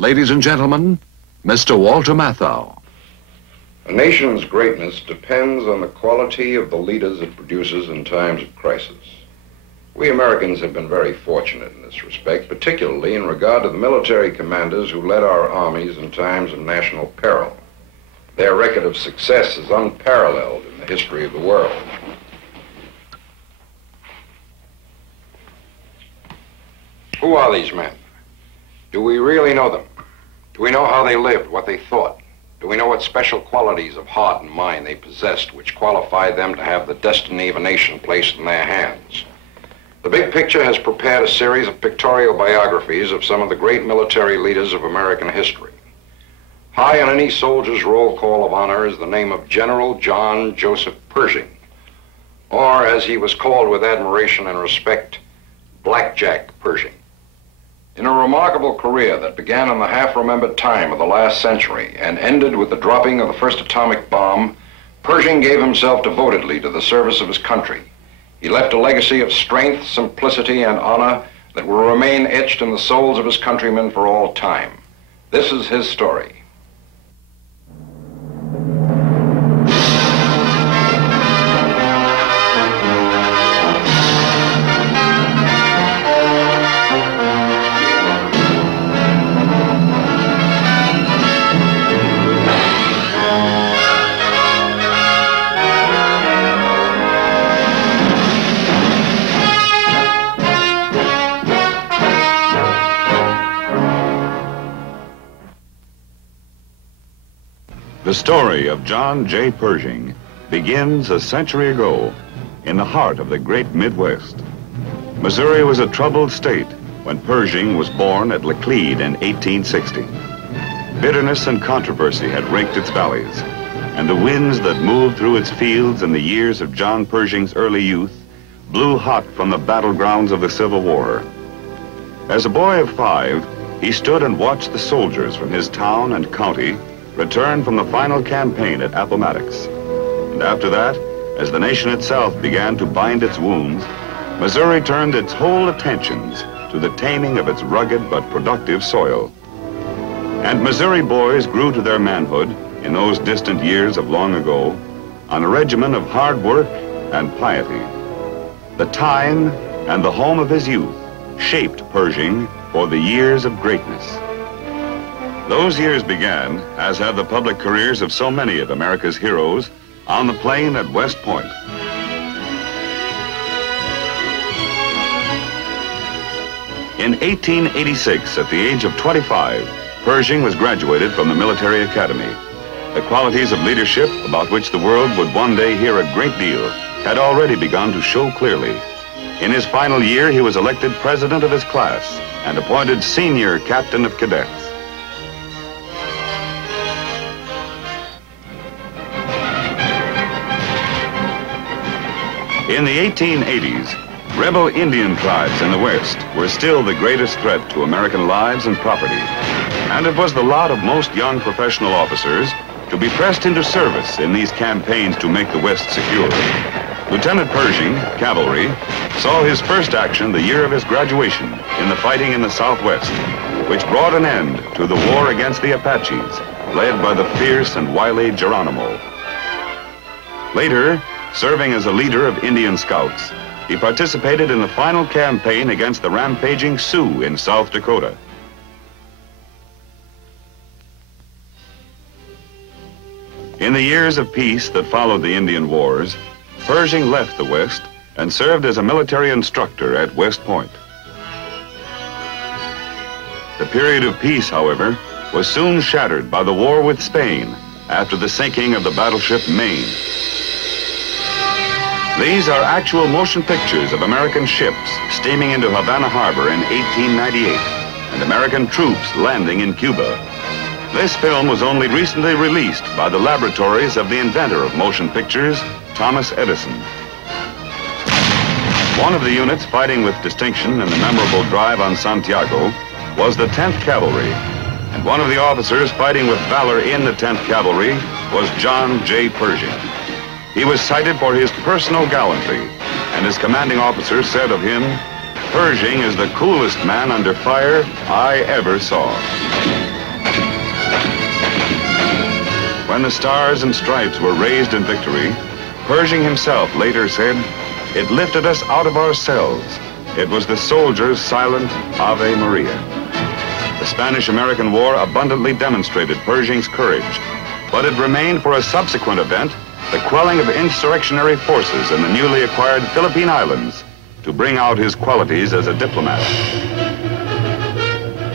Ladies and gentlemen, Mr. Walter Matthau. A nation's greatness depends on the quality of the leaders it produces in times of crisis. We Americans have been very fortunate in this respect, particularly in regard to the military commanders who led our armies in times of national peril. Their record of success is unparalleled in the history of the world. Who are these men? Do we really know them? Do we know how they lived, what they thought? Do we know what special qualities of heart and mind they possessed which qualified them to have the destiny of a nation placed in their hands? The Big Picture has prepared a series of pictorial biographies of some of the great military leaders of American history. High on any soldier's roll call of honor is the name of General John Joseph Pershing, or as he was called with admiration and respect, Blackjack Pershing. In a remarkable career that began in the half-remembered time of the last century and ended with the dropping of the first atomic bomb, Pershing gave himself devotedly to the service of his country. He left a legacy of strength, simplicity, and honor that will remain etched in the souls of his countrymen for all time. This is his story. The story of John J. Pershing begins a century ago in the heart of the great Midwest. Missouri was a troubled state when Pershing was born at Laclede in 1860. Bitterness and controversy had raked its valleys, and the winds that moved through its fields in the years of John Pershing's early youth blew hot from the battlegrounds of the Civil War. As a boy of 5, he stood and watched the soldiers from his town and county return from the final campaign at Appomattox. And after that, as the nation itself began to bind its wounds, Missouri turned its whole attentions to the taming of its rugged but productive soil. And Missouri boys grew to their manhood in those distant years of long ago on a regimen of hard work and piety. The time and the home of his youth shaped Pershing for the years of greatness. Those years began, as have the public careers of so many of America's heroes, on the plain at West Point. In 1886, at the age of 25, Pershing was graduated from the military academy. The qualities of leadership about which the world would one day hear a great deal had already begun to show clearly. In his final year, he was elected president of his class and appointed senior captain of cadets. In the 1880s, rebel Indian tribes in the West were still the greatest threat to American lives and property. And it was the lot of most young professional officers to be pressed into service in these campaigns to make the West secure. Lieutenant Pershing, cavalry, saw his first action the year of his graduation in the fighting in the Southwest, which brought an end to the war against the Apaches, led by the fierce and wily Geronimo. Later, serving as a leader of Indian Scouts, he participated in the final campaign against the rampaging Sioux in South Dakota. In the years of peace that followed the Indian Wars, Pershing left the West and served as a military instructor at West Point. The period of peace, however, was soon shattered by the war with Spain after the sinking of the battleship Maine. These are actual motion pictures of American ships steaming into Havana Harbor in 1898 and American troops landing in Cuba. This film was only recently released by the laboratories of the inventor of motion pictures, Thomas Edison. One of the units fighting with distinction in the memorable drive on Santiago was the 10th Cavalry, and one of the officers fighting with valor in the 10th Cavalry was John J. Pershing. He was cited for his personal gallantry, and his commanding officer said of him, "Pershing is the coolest man under fire I ever saw." When the stars and stripes were raised in victory, Pershing himself later said, "It lifted us out of ourselves. It was the soldiers' silent Ave Maria." The Spanish-American War abundantly demonstrated Pershing's courage, but it remained for a subsequent event, the quelling of insurrectionary forces in the newly acquired Philippine Islands, to bring out his qualities as a diplomat.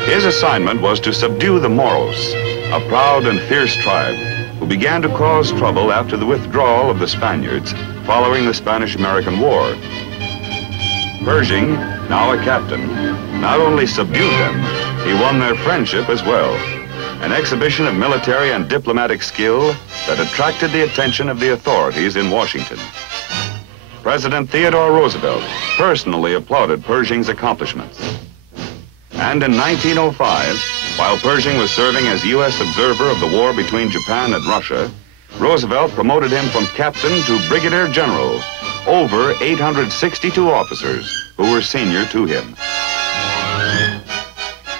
His assignment was to subdue the Moros, a proud and fierce tribe who began to cause trouble after the withdrawal of the Spaniards following the Spanish-American War. Pershing, now a captain, not only subdued them, he won their friendship as well. An exhibition of military and diplomatic skill that attracted the attention of the authorities in Washington. President Theodore Roosevelt personally applauded Pershing's accomplishments. And in 1905, while Pershing was serving as U.S. observer of the war between Japan and Russia, Roosevelt promoted him from captain to brigadier general, over 862 officers who were senior to him.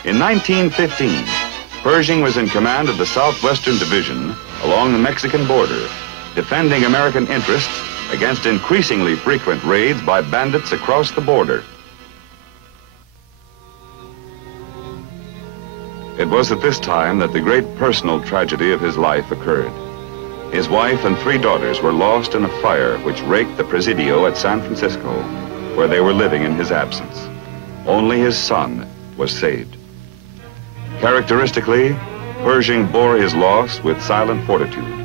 In 1915, Pershing was in command of the Southwestern Division along the Mexican border, defending American interests against increasingly frequent raids by bandits across the border. It was at this time that the great personal tragedy of his life occurred. His wife and 3 daughters were lost in a fire which raked the Presidio at San Francisco, where they were living in his absence. Only his son was saved. Characteristically, Pershing bore his loss with silent fortitude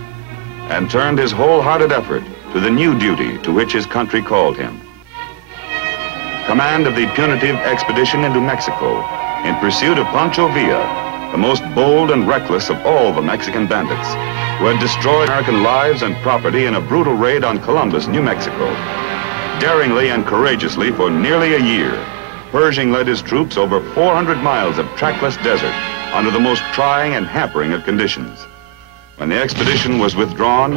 and turned his wholehearted effort to the new duty to which his country called him. Command of the punitive expedition into Mexico in pursuit of Pancho Villa, the most bold and reckless of all the Mexican bandits, who had destroyed American lives and property in a brutal raid on Columbus, New Mexico. Daringly and courageously for nearly a year, Pershing led his troops over 400 miles of trackless desert under the most trying and hampering of conditions. When the expedition was withdrawn,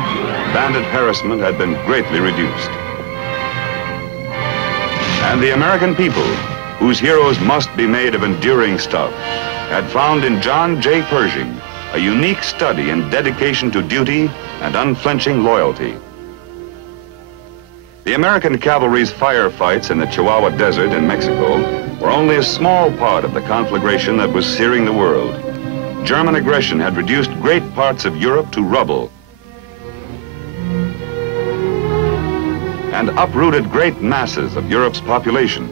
bandit harassment had been greatly reduced. And the American people, whose heroes must be made of enduring stuff, had found in John J. Pershing a unique study in dedication to duty and unflinching loyalty. The American cavalry's firefights in the Chihuahua Desert in Mexico were only a small part of the conflagration that was searing the world. German aggression had reduced great parts of Europe to rubble and uprooted great masses of Europe's population.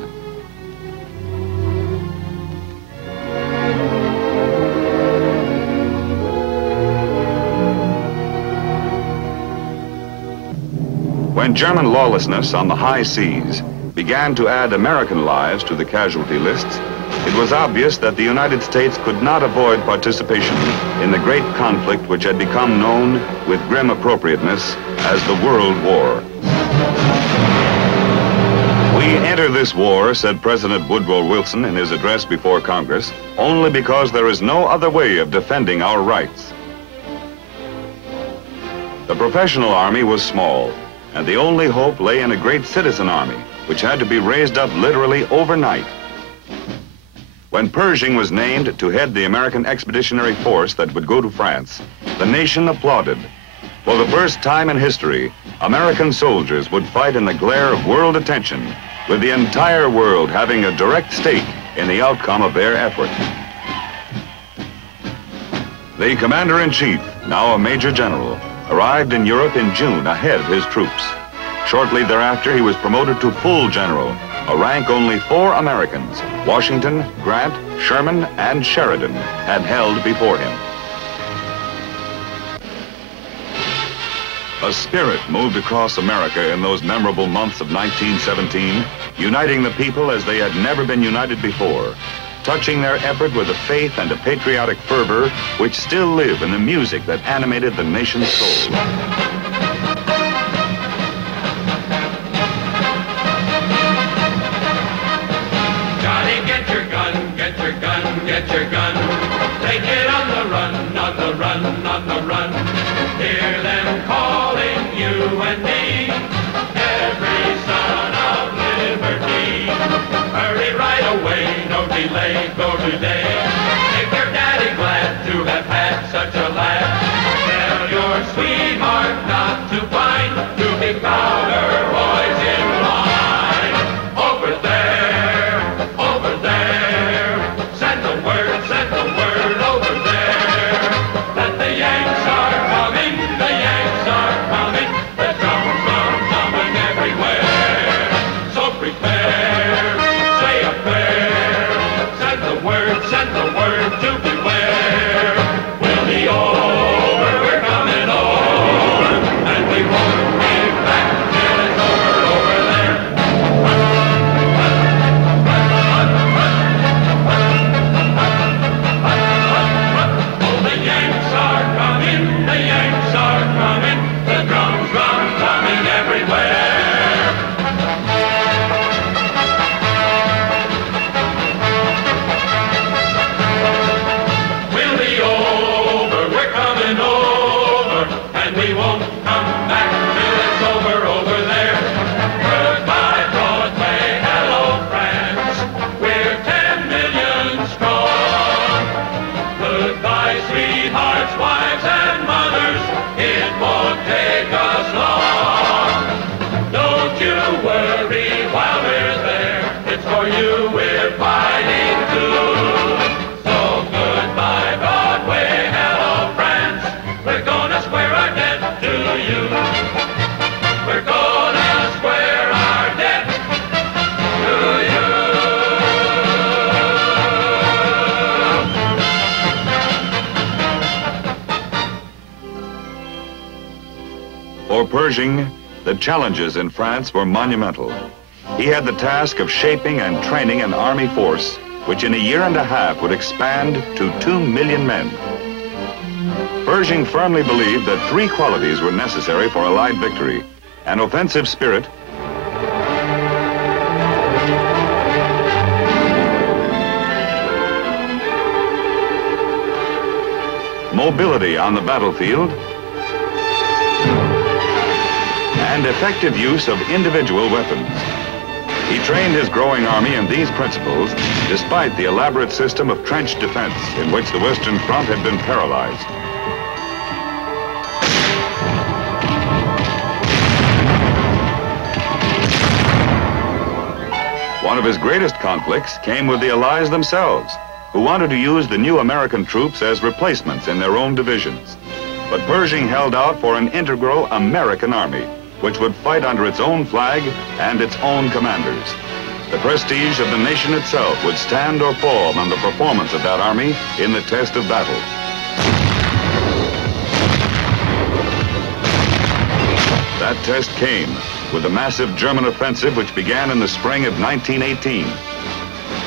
When German lawlessness on the high seas began to add American lives to the casualty lists, it was obvious that the United States could not avoid participation in the great conflict which had become known with grim appropriateness as the World War. We enter this war, said President Woodrow Wilson in his address before Congress, only because there is no other way of defending our rights. The professional army was small, and the only hope lay in a great citizen army, which had to be raised up literally overnight. When Pershing was named to head the American Expeditionary Force that would go to France, the nation applauded. For the first time in history, American soldiers would fight in the glare of world attention, with the entire world having a direct stake in the outcome of their effort. The commander-in-chief, now a major general, arrived in Europe in June ahead of his troops. Shortly thereafter, he was promoted to full general, a rank only 4 Americans, Washington, Grant, Sherman, and Sheridan, had held before him. A spirit moved across America in those memorable months of 1917, uniting the people as they had never been united before, touching their effort with a faith and a patriotic fervor which still live in the music that animated the nation's soul. Johnny, get your gun, get your gun, get your gun. Take it on the run, on the run, on the run. Hear them calling you and me, every son of liberty. Hurry right away, no delay, go today. Make your daddy glad to have had such a laugh. Tell your sweethearts, wives, and mothers, it won't take us long. Don't you worry while we're there, it's for you we're fighting too. So goodbye Broadway, hello France, we're gonna square our debt to you. We're gonna square our debt to you. For Pershing, the challenges in France were monumental. He had the task of shaping and training an army force which in a year and a half would expand to 2 million men. Pershing firmly believed that 3 qualities were necessary for Allied victory: an offensive spirit, mobility on the battlefield, and effective use of individual weapons. He trained his growing army in these principles, despite the elaborate system of trench defense in which the Western Front had been paralyzed. One of his greatest conflicts came with the Allies themselves, who wanted to use the new American troops as replacements in their own divisions. But Pershing held out for an integral American army, which would fight under its own flag and its own commanders. The prestige of the nation itself would stand or fall on the performance of that army in the test of battle. That test came with the massive German offensive which began in the spring of 1918.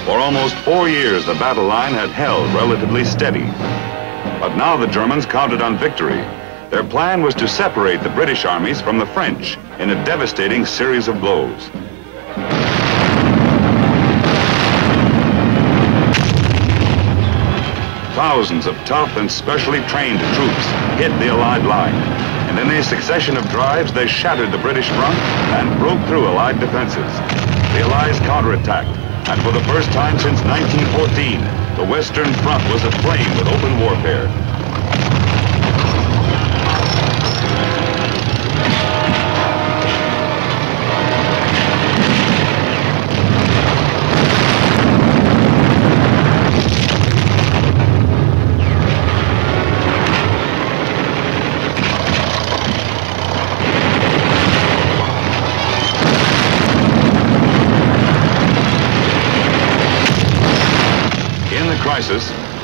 For almost 4 years, the battle line had held relatively steady. But now the Germans counted on victory. Their plan was to separate the British armies from the French in a devastating series of blows. Thousands of tough and specially trained troops hit the Allied line, and in a succession of drives, they shattered the British front and broke through Allied defenses. The Allies counterattacked, and for the first time since 1914, the Western Front was aflame with open warfare.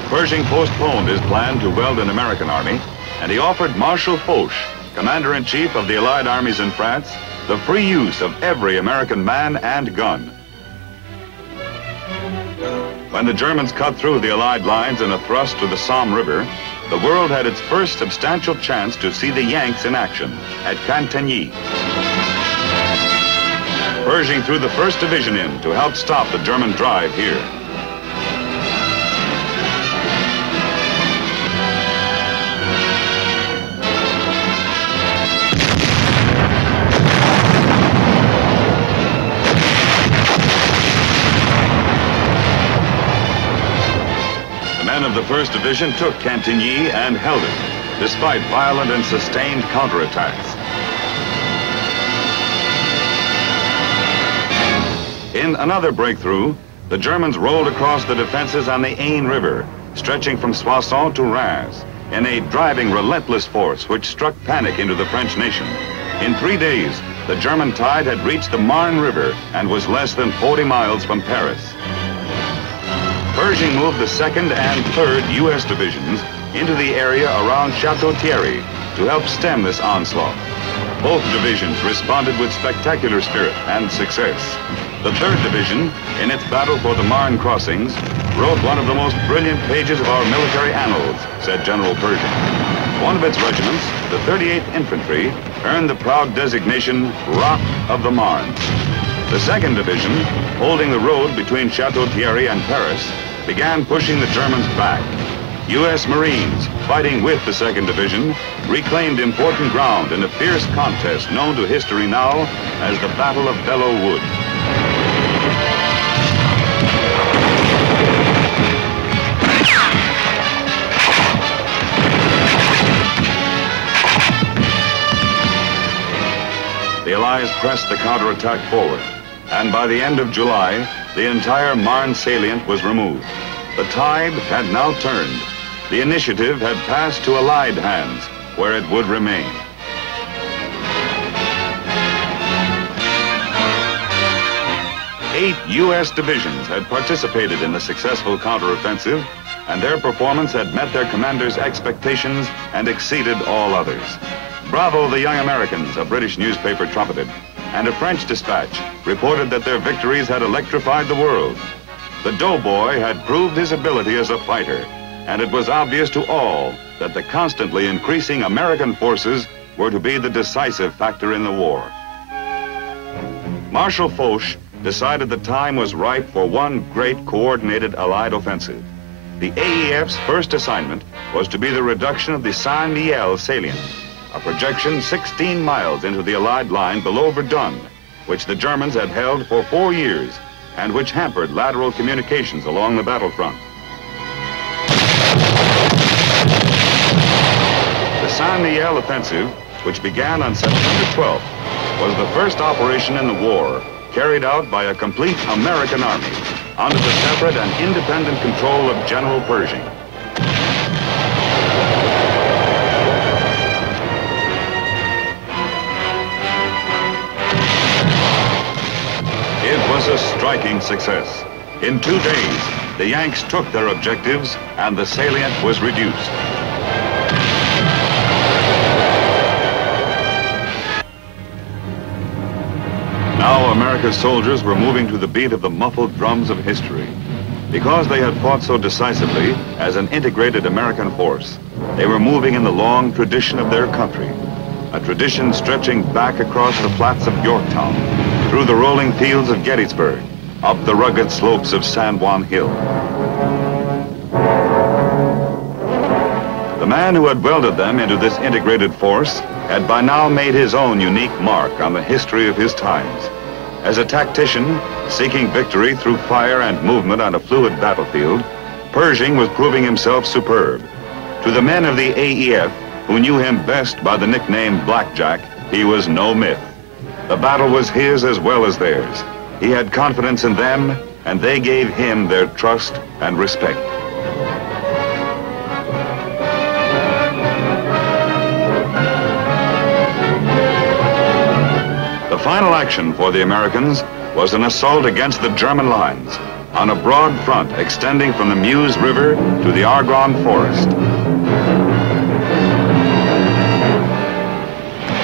Pershing postponed his plan to weld an American army, and he offered Marshal Foch, Commander-in-Chief of the Allied armies in France, the free use of every American man and gun. When the Germans cut through the Allied lines in a thrust to the Somme River, the world had its first substantial chance to see the Yanks in action at Cantigny. Pershing threw the 1st Division in to help stop the German drive here. Of the 1st Division took Cantigny and held it, despite violent and sustained counterattacks. In another breakthrough, the Germans rolled across the defenses on the Aisne River, stretching from Soissons to Reims, in a driving, relentless force which struck panic into the French nation. In 3 days, the German tide had reached the Marne River and was less than 40 miles from Paris. Pershing moved the 2nd and 3rd U.S. divisions into the area around Chateau Thierry to help stem this onslaught. Both divisions responded with spectacular spirit and success. The 3rd Division, in its battle for the Marne crossings, wrote one of the most brilliant pages of our military annals, said General Pershing. One of its regiments, the 38th Infantry, earned the proud designation Rock of the Marne. The 2nd Division, holding the road between Chateau Thierry and Paris, began pushing the Germans back. U.S. Marines, fighting with the 2nd Division, reclaimed important ground in a fierce contest known to history now as the Battle of Belleau Wood. Allies pressed the counterattack forward, and by the end of July, the entire Marne salient was removed. The tide had now turned. The initiative had passed to Allied hands, where it would remain. Eight U.S. divisions had participated in the successful counteroffensive, and their performance had met their commanders' expectations and exceeded all others. Bravo, the young Americans, a British newspaper trumpeted, and a French dispatch reported that their victories had electrified the world. The doughboy had proved his ability as a fighter, and it was obvious to all that the constantly increasing American forces were to be the decisive factor in the war. Marshal Foch decided the time was ripe for one great coordinated Allied offensive. The AEF's first assignment was to be the reduction of the Saint-Mihiel salient, a projection 16 miles into the Allied line below Verdun, which the Germans had held for 4 years and which hampered lateral communications along the battlefront. The Saint-Mihiel offensive, which began on September 12th, was the first operation in the war carried out by a complete American army under the separate and independent control of General Pershing. It was a striking success. In 2 days, the Yanks took their objectives and the salient was reduced. Now America's soldiers were moving to the beat of the muffled drums of history. Because they had fought so decisively as an integrated American force, they were moving in the long tradition of their country, a tradition stretching back across the flats of Yorktown, through the rolling fields of Gettysburg, up the rugged slopes of San Juan Hill. The man who had welded them into this integrated force had by now made his own unique mark on the history of his times. As a tactician, seeking victory through fire and movement on a fluid battlefield, Pershing was proving himself superb. To the men of the AEF, who knew him best by the nickname Blackjack, he was no myth. The battle was his as well as theirs. He had confidence in them, and they gave him their trust and respect. The final action for the Americans was an assault against the German lines on a broad front extending from the Meuse River to the Argonne Forest.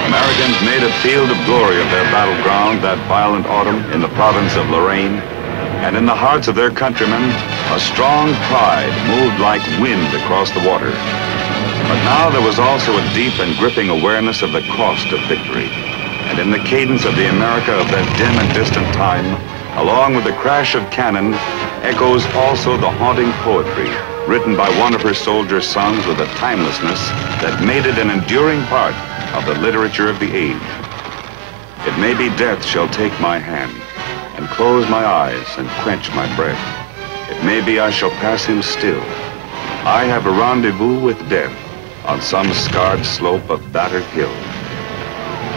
Americans made a field of glory of their battleground that violent autumn in the province of Lorraine, and in the hearts of their countrymen, a strong pride moved like wind across the water. But now there was also a deep and gripping awareness of the cost of victory. And in the cadence of the America of that dim and distant time, along with the crash of cannon, echoes also the haunting poetry written by one of her soldier sons with a timelessness that made it an enduring part of the literature of the age. It may be death shall take my hand and close my eyes and quench my breath. It may be I shall pass him still. I have a rendezvous with death on some scarred slope of battered hill.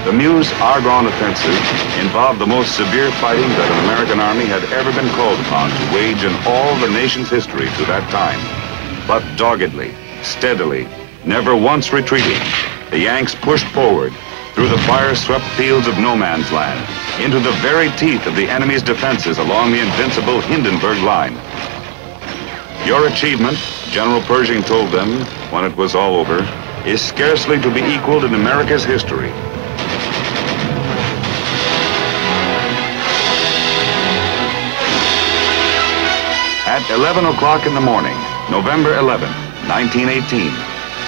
The Meuse-Argonne offensive involved the most severe fighting that an American army had ever been called upon to wage in all the nation's history to that time. But doggedly, steadily, never once retreating, the Yanks pushed forward through the fire-swept fields of no man's land, into the very teeth of the enemy's defenses along the invincible Hindenburg Line. Your achievement, General Pershing told them when it was all over, is scarcely to be equaled in America's history. At 11 o'clock in the morning, November 11, 1918,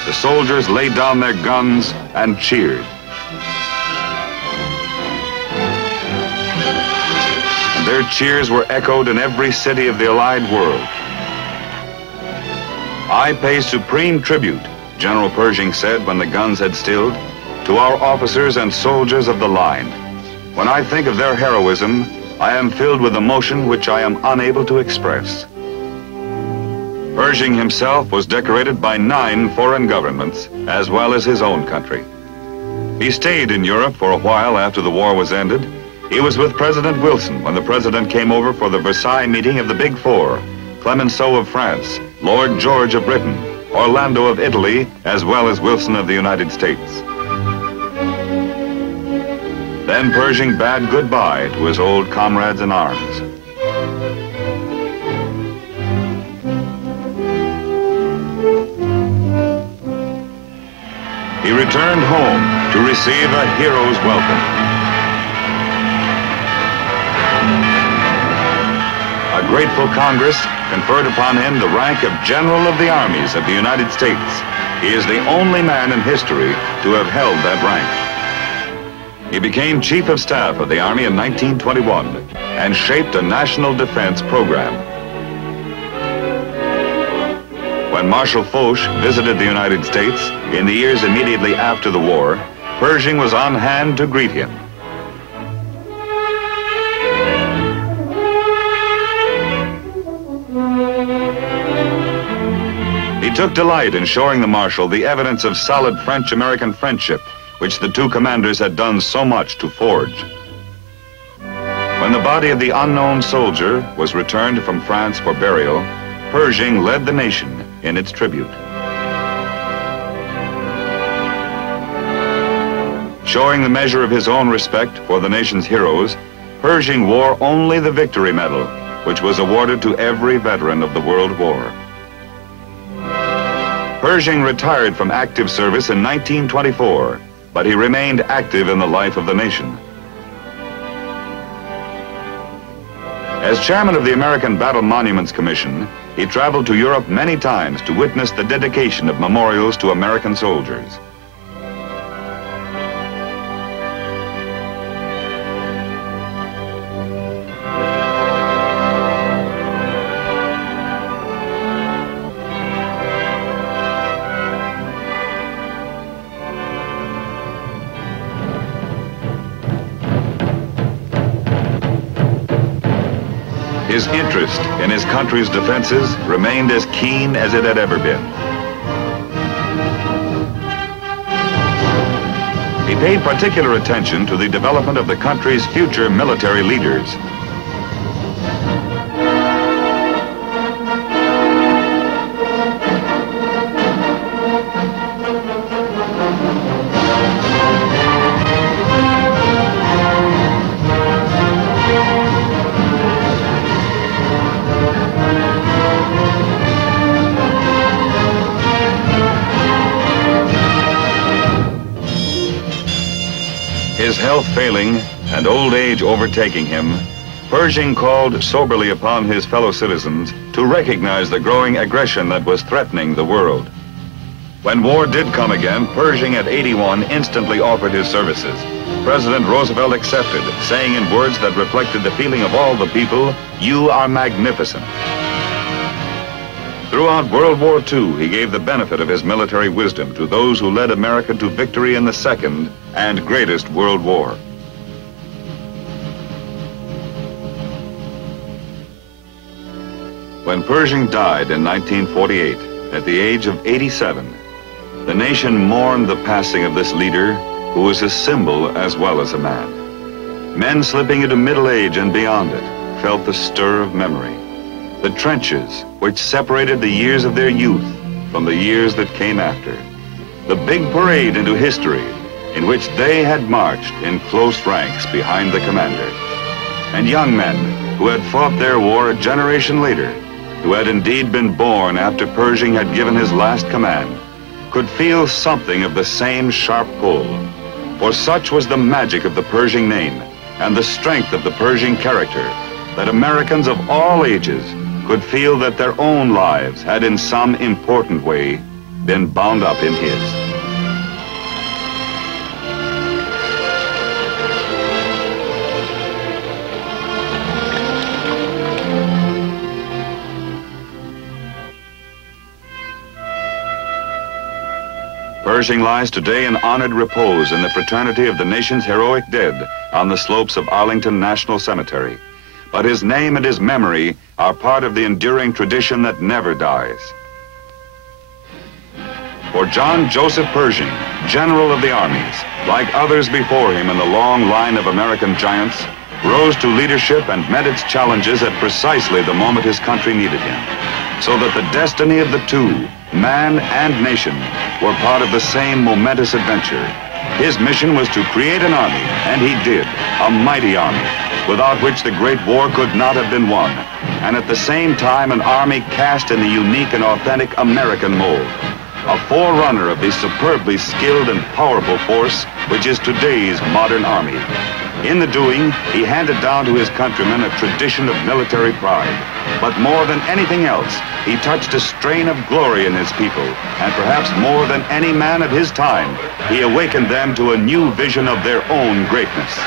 the soldiers laid down their guns and cheered. And their cheers were echoed in every city of the Allied world. I pay supreme tribute, General Pershing said when the guns had stilled, to our officers and soldiers of the line. When I think of their heroism, I am filled with emotion which I am unable to express. Pershing himself was decorated by 9 foreign governments, as well as his own country. He stayed in Europe for a while after the war was ended. He was with President Wilson when the president came over for the Versailles meeting of the Big Four: Clemenceau of France, Lord George of Britain, Orlando of Italy, as well as Wilson of the United States. Then Pershing bade goodbye to his old comrades in arms. He returned home to receive a hero's welcome. A grateful Congress conferred upon him the rank of General of the Armies of the United States. He is the only man in history to have held that rank. He became Chief of Staff of the Army in 1921 and shaped a national defense program. When Marshal Foch visited the United States in the years immediately after the war, Pershing was on hand to greet him. He took delight in showing the Marshal the evidence of solid French-American friendship, which the two commanders had done so much to forge. When the body of the unknown soldier was returned from France for burial, Pershing led the nation in its tribute. Showing the measure of his own respect for the nation's heroes, Pershing wore only the Victory Medal, which was awarded to every veteran of the World War. Pershing retired from active service in 1924, but he remained active in the life of the nation. As chairman of the American Battle Monuments Commission, he traveled to Europe many times to witness the dedication of memorials to American soldiers. His interest in his country's defenses remained as keen as it had ever been. He paid particular attention to the development of the country's future military leaders. His health failing and old age overtaking him, Pershing called soberly upon his fellow citizens to recognize the growing aggression that was threatening the world. When war did come again, Pershing at 81 instantly offered his services. President Roosevelt accepted, saying in words that reflected the feeling of all the people, "You are magnificent." Throughout World War II, he gave the benefit of his military wisdom to those who led America to victory in the Second and greatest World War. When Pershing died in 1948, at the age of 87, the nation mourned the passing of this leader who was a symbol as well as a man. Men slipping into middle age and beyond it felt the stir of memory. The trenches which separated the years of their youth from the years that came after. The big parade into history in which they had marched in close ranks behind the commander. And young men who had fought their war a generation later, who had indeed been born after Pershing had given his last command, could feel something of the same sharp pull. For such was the magic of the Pershing name and the strength of the Pershing character that Americans of all ages could feel that their own lives had in some important way been bound up in his. Pershing lies today in honored repose in the fraternity of the nation's heroic dead on the slopes of Arlington National Cemetery. But his name and his memory are part of the enduring tradition that never dies. For John Joseph Pershing, General of the Armies, like others before him in the long line of American giants, rose to leadership and met its challenges at precisely the moment his country needed him. So that the destiny of the two, man and nation, were part of the same momentous adventure. His mission was to create an army, and he did, a mighty army, without which the Great War could not have been won, and at the same time an army cast in the unique and authentic American mold, a forerunner of the superbly skilled and powerful force which is today's modern army. In the doing, he handed down to his countrymen a tradition of military pride. But more than anything else, he touched a strain of glory in his people, and perhaps more than any man of his time, he awakened them to a new vision of their own greatness.